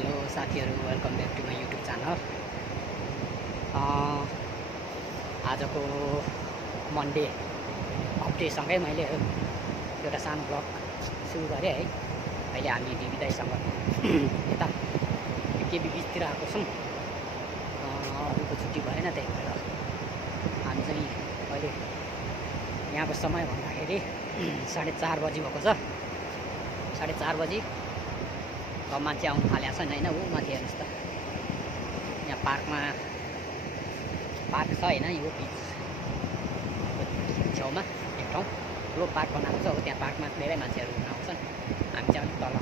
Hello साथीहरू, welcome back to my YouTube channel. आजको Monday अपडेटसँगै मैले एउटा सानो ब्लग सुरु गरेँ है। अहिले हामी दिदी दाइसँग यता केबी बिचतिर आएको छौँ। अरूको छुट्टी भएन, त्यही भएर हामी चाहिँ अहिले यहाँको समय भन्दाखेरि 4:30 बजी भएको छ। 4:30 बजी अब मान्छे आउनु थालेको छ नि होइन। ऊ माथि हेर्नुहोस् त, यहाँ पार्क छ होइन, यो बिच छेउमा एक ठाउँ ठुलो पार्क बनाएको छ। हो त्यहाँ पार्कमा धेरै मान्छेहरू घुम्न आउँछन्। हामी चाहिँ अलिक तल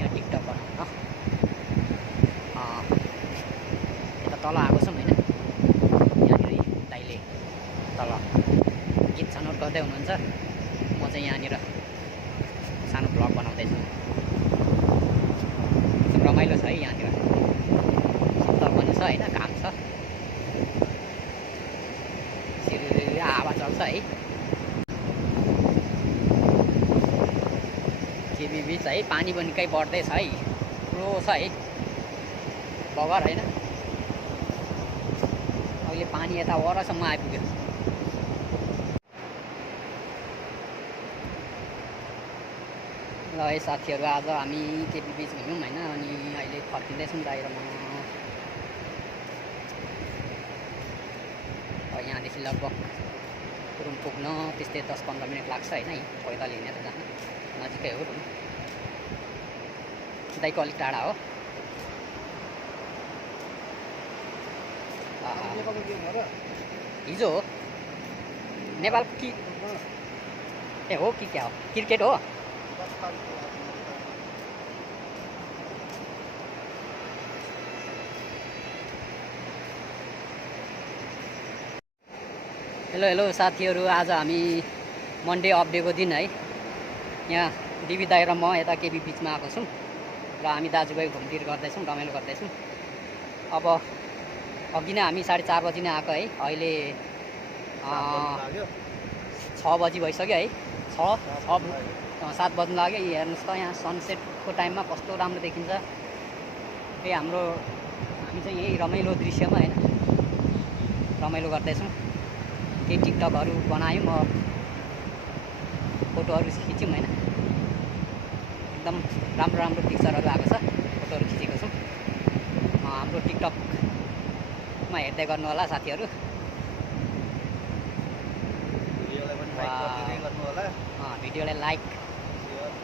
यहाँ टिकटक बनाउन यता तल आएको छौँ होइन। यहाँनिर दाइले तल गीत छनौट गर्दै हुनुहुन्छ, म चाहिँ यहाँनिर सानो ब्लग बनाउँदैछु। रमाइलो छ है यहाँनिर, सुन्दर पनि छ होइन, घाम छ, हावा चल्छ है। केबी बिच है, पानी पनि निकै बढ्दैछ है, ठुलो छ है बगर होइन। अहिले पानी यता वरसम्म आइपुग्यो। ल है साथीहरू, आज हामी केबी बिच घुम्यौँ होइन। अनि अहिले फर्किँदैछौँ बाहिर। म यहाँदेखि लगभग रुम पुग्न त्यस्तै 10-15 मिनट लाग्छ होइन। पैदल हिँडेर जान नजिकै हो रुम। दाइको अलिक टाढा हो। हिजो हो नेपाल कि ए हो कि क्या हो, क्रिकेट हो। हेलो हेलो साथीहरू, आज हामी मन्डे अपडेको दिन है। यहाँ दिदी दाइ र म यता केबी बिचमा आएको छौँ र हामी दाजुभाइ घुमफिर गर्दैछौँ, रमाइलो गर्दैछौँ। अब अघि नै हामी 4:30 बजी नै आएको है। अहिले 6 बजी भइसक्यो है। 7 बज्नु लाग्यो। हेर्नुहोस् त, यहाँ सनसेटको टाइममा कस्तो राम्रो देखिन्छ। यही हामी चाहिँ यही रमाइलो दृश्यमा होइन रमाइलो गर्दैछौँ। केही टिकटकहरू बनायौँ, फोटोहरू खिच्यौँ होइन। एकदम राम्रो राम्रो पिक्चरहरू आएको छ, फोटोहरू खिचेको छौँ। हाम्रो टिकटकमा हेर्दै गर्नु होला साथीहरू। भिडियोलाई लाइक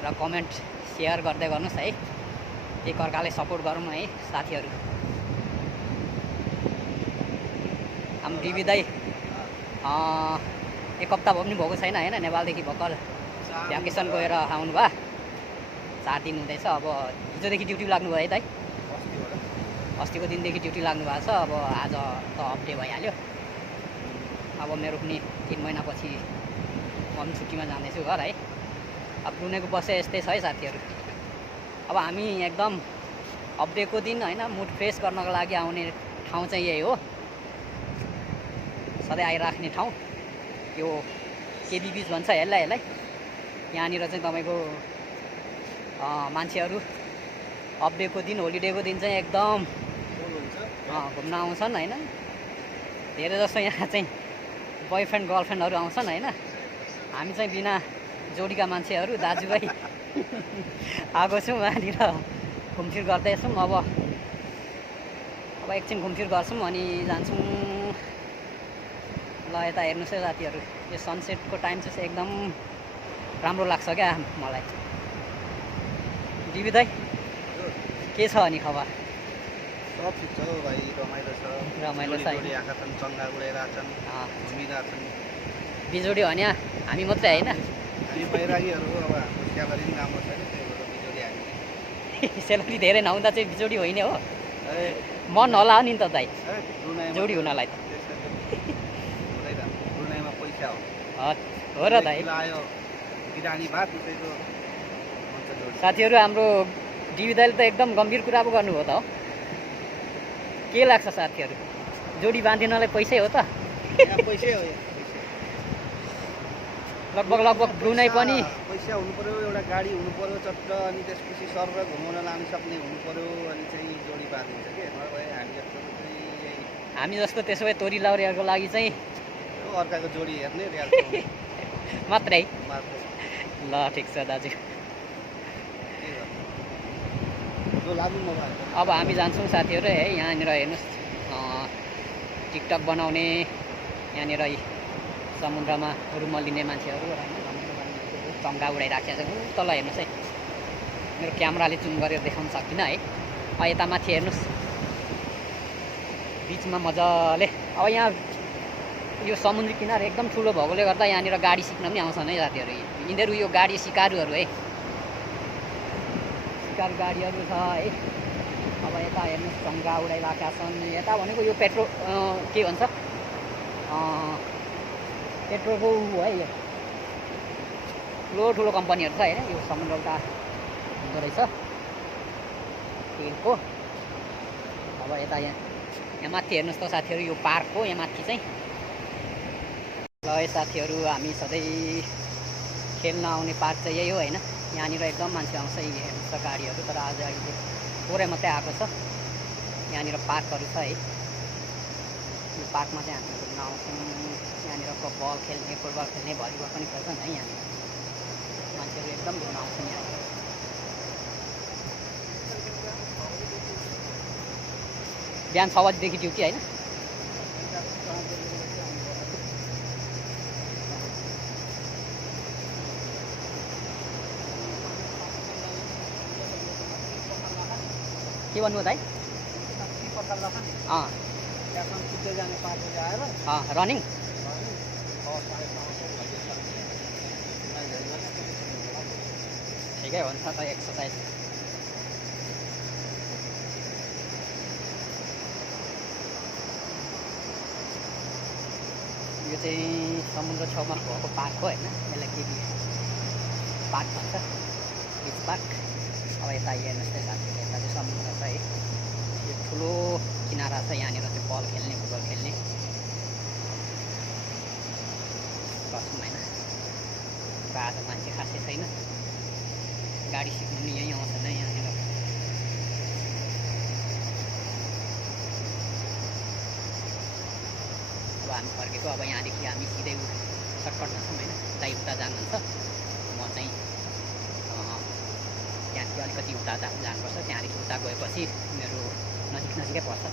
र कमेन्ट सेयर गर्दै गर्नुहोस् है। एकअर्कालाई सपोर्ट गरौँ है साथीहरू। हाम्रो दिदी दाइ 1 हप्ता पनि भएको छैन होइन, नेपालदेखि भर्खर भ्याकेसन गएर आउनु भयो। 4 दिन हुँदैछ। अब हिजोदेखि ड्युटी लाग्नु भयो है दाइ, अस्तिको दिनदेखि ड्युटी लाग्नु भएको छ। अब आज त अपडे भइहाल्यो। अब मेरो पनि 3 महिनापछि म पनि छुट्टीमा जाँदैछु घर है। अब ब्रुनेको बसे यस्तै छ है साथीहरू। अब हामी एकदम अपडेको दिन होइन, मुड फ्रेस गर्नको लागि आउने ठाउँ चाहिँ यही हो, सधैँ आइराख्ने ठाउँ। यो केबी बिच भन्छ यसलाई। यहाँनिर चाहिँ तपाईँको मान्छेहरू अपडेको दिन, होलिडेको दिन चाहिँ एकदम घुम्न आउँछन् होइन। धेरै जस्तो यहाँ चाहिँ बोयफ्रेन्ड गर्लफ्रेन्डहरू आउँछन् होइन। हामी चाहिँ बिना जोडीका मान्छेहरू दाजुभाइ आएको छौँ। यहाँनिर घुमफिर गर्दैछौँ। अब एकछिन घुमफिर गर्छौँ अनि जान्छौँ। ल यता हेर्नुहोस् है साथीहरू, यो सनसेटको टाइम चाहिँ एकदम राम्रो लाग्छ क्या मलाई। दिदी दाइ के छ अनि खबर? सब ठिक छ भाइ, रमाइलो छ। बिजोडी भने हामी मात्रै होइन, सेलरी धेरै नहुँदा चाहिँ बिजोडी होइन हो। मन होला नि त दाइ जोडी हुनलाई त। हो र दाइ। साथीहरू, हाम्रो दिदी दाइले त एकदम गम्भीर कुरा पो गर्नुभयो त हो। के लाग्छ साथीहरू, जोडी बाँधिनलाई पैसै हो त? पैसै हो। लगभग ब्रुनाई पनि पैसा हुनु पर्यो, एउटा गाडी हुनु पर्यो चट्ट, अनि त्यसपछि सर घुमाउन लानु सक्ने हुनु पर्यो, अनि चाहिँ जोडी पारिन्छ कि नभए हामी जस्तो चाहिँ हामी जस्तो त्यसो भए तोरी लाउरेहरूको लागि चाहिँ अर्काको जोडी हेर्ने मात्रै। मात्रै ल ठिक छ दाजु। अब हामी जान्छौँ साथीहरू है। यहाँनिर हेर्नुहोस् टिकटक बनाउने, यहाँनिर समुद्रमा रुम लिने मान्छेहरू चङ्गा उडाइराखेको छ। तल हेर्नुहोस् है, मेरो क्यामेराले जुम गरेर देखाउन सक्दिनँ है। यता माथि हेर्नुहोस् बिचमा मजाले। अब यहाँ यो समुद्री किनार एकदम ठुलो भएकोले गर्दा यहाँनिर गाडी सिक्न पनि आउँछन् है साथीहरू। यिनीहरू यो गाडी सिकारुहरू है, सिकारु गाडीहरू छ है। अब यता हेर्नुहोस् चङ्गा उडाइरहेका छन्। यता भनेको यो पेट्रोल के भन्छ पेट्रोलको है, यो ठुलो कम्पनीहरू छ होइन। यो समुद्रबाट हुँदो रहेछ तेलको। अब यता यहाँ माथि हेर्नुहोस् त साथीहरू, यो पार्क हो यहाँ माथि चाहिँ। ल साथीहरू, हामी सधैँ खेल्न आउने पार्क चाहिँ यही हो होइन। यहाँनिर एकदम मान्छे आउँछ हेर्नुहोस् त गाडीहरू, तर आज अहिले थोरै मात्रै आएको छ। यहाँनिर पार्कहरू छ है। यो पार्कमा चाहिँ हामी घुम्न आउँछौँ। यहाँनिर बल खेल्ने, फुटबल खेल्ने, भलिबल पनि खेल्छन् है। यहाँनिर मान्छेहरू एकदम घुम्न आउँछन् यहाँनिर। बिहान 6 बजीदेखि ड्युटी होइन। के भन्नु दाइ? रनिङ ठिकै हुन्छ त एक्सर्साइज। यो चाहिँ समुद्र छेउमा भएको पार्क हो होइन। यसलाई के पार्क भन्छ, बिच पार्क। अब यता हेर्नुहोस् न साथीहरू, यता चाहिँ समुद्र छ है। यो ठुलो किनारा छ, यहाँनिर चाहिँ बल खेल्ने, फुटबल खेल्ने बस्छौँ होइन। र आज मान्छे खासै छैन, गाडी सिक्नु पनि यहीँ आउँछन् है यहाँनिर। अब हामी फर्केको, अब यहाँदेखि हामी सिधै सर्टकट जान्छौँ होइन। दाइ उता जानुहुन्छ, म चाहिँ त्यहाँदेखि अलिकति उता जानुपर्छ। त्यहाँदेखि उता गएपछि मेरो नजिकै पर्छ।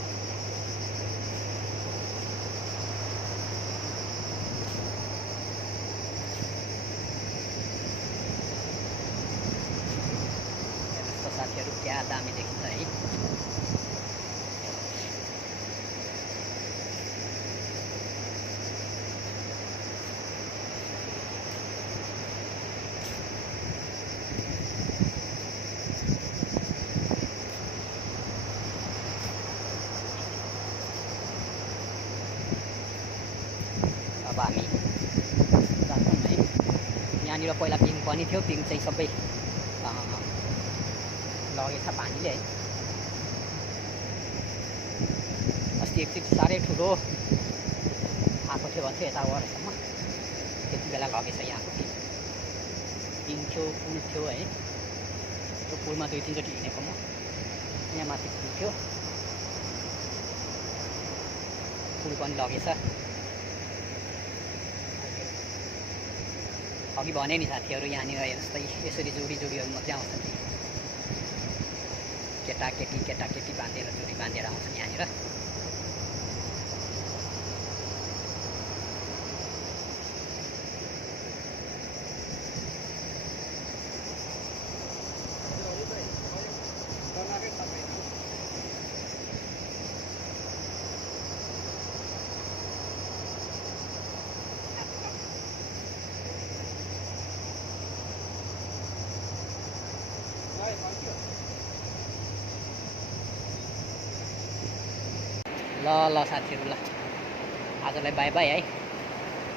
हेर्नुहोस् त साथीहरू, क्या दामी देखिन्छ है। अब हामी जान्छौँ है। यहाँनिर पहिला पिङ पनि थियो, पिङ चाहिँ सबै लगेछ पानीले है। अस्ति एकचोटि साह्रै ठुलो आएको थियो भन्थ्यो यता वरसम्म, त्यति बेला लगेछ यहाँको पिङ थियो, पुल थियो है। त्यो पुलमा 2-3 चोटि हिँडेको म। यहाँ माथि पुल थियो, पुल पनि लगेछ। अघि भने नि साथीहरू, यहाँनिर हेर्नुहोस् त यसरी जोडीहरू मात्रै आउँछन्। केटाकेटी बाँधेर जोडी बाँधेर आउँछन् यहाँनिर। ल साथीहरू, ल आजलाई बाई बाई है।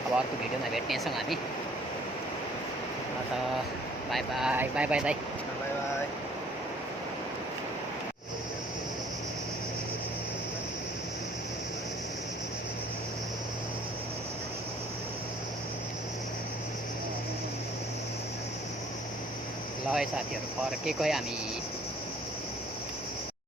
अब अर्को भिडियोमा भेट्नेछौँ हामी। ल त बाई बाई दाइ। By by. ल है साथीहरू फर्केको है हामी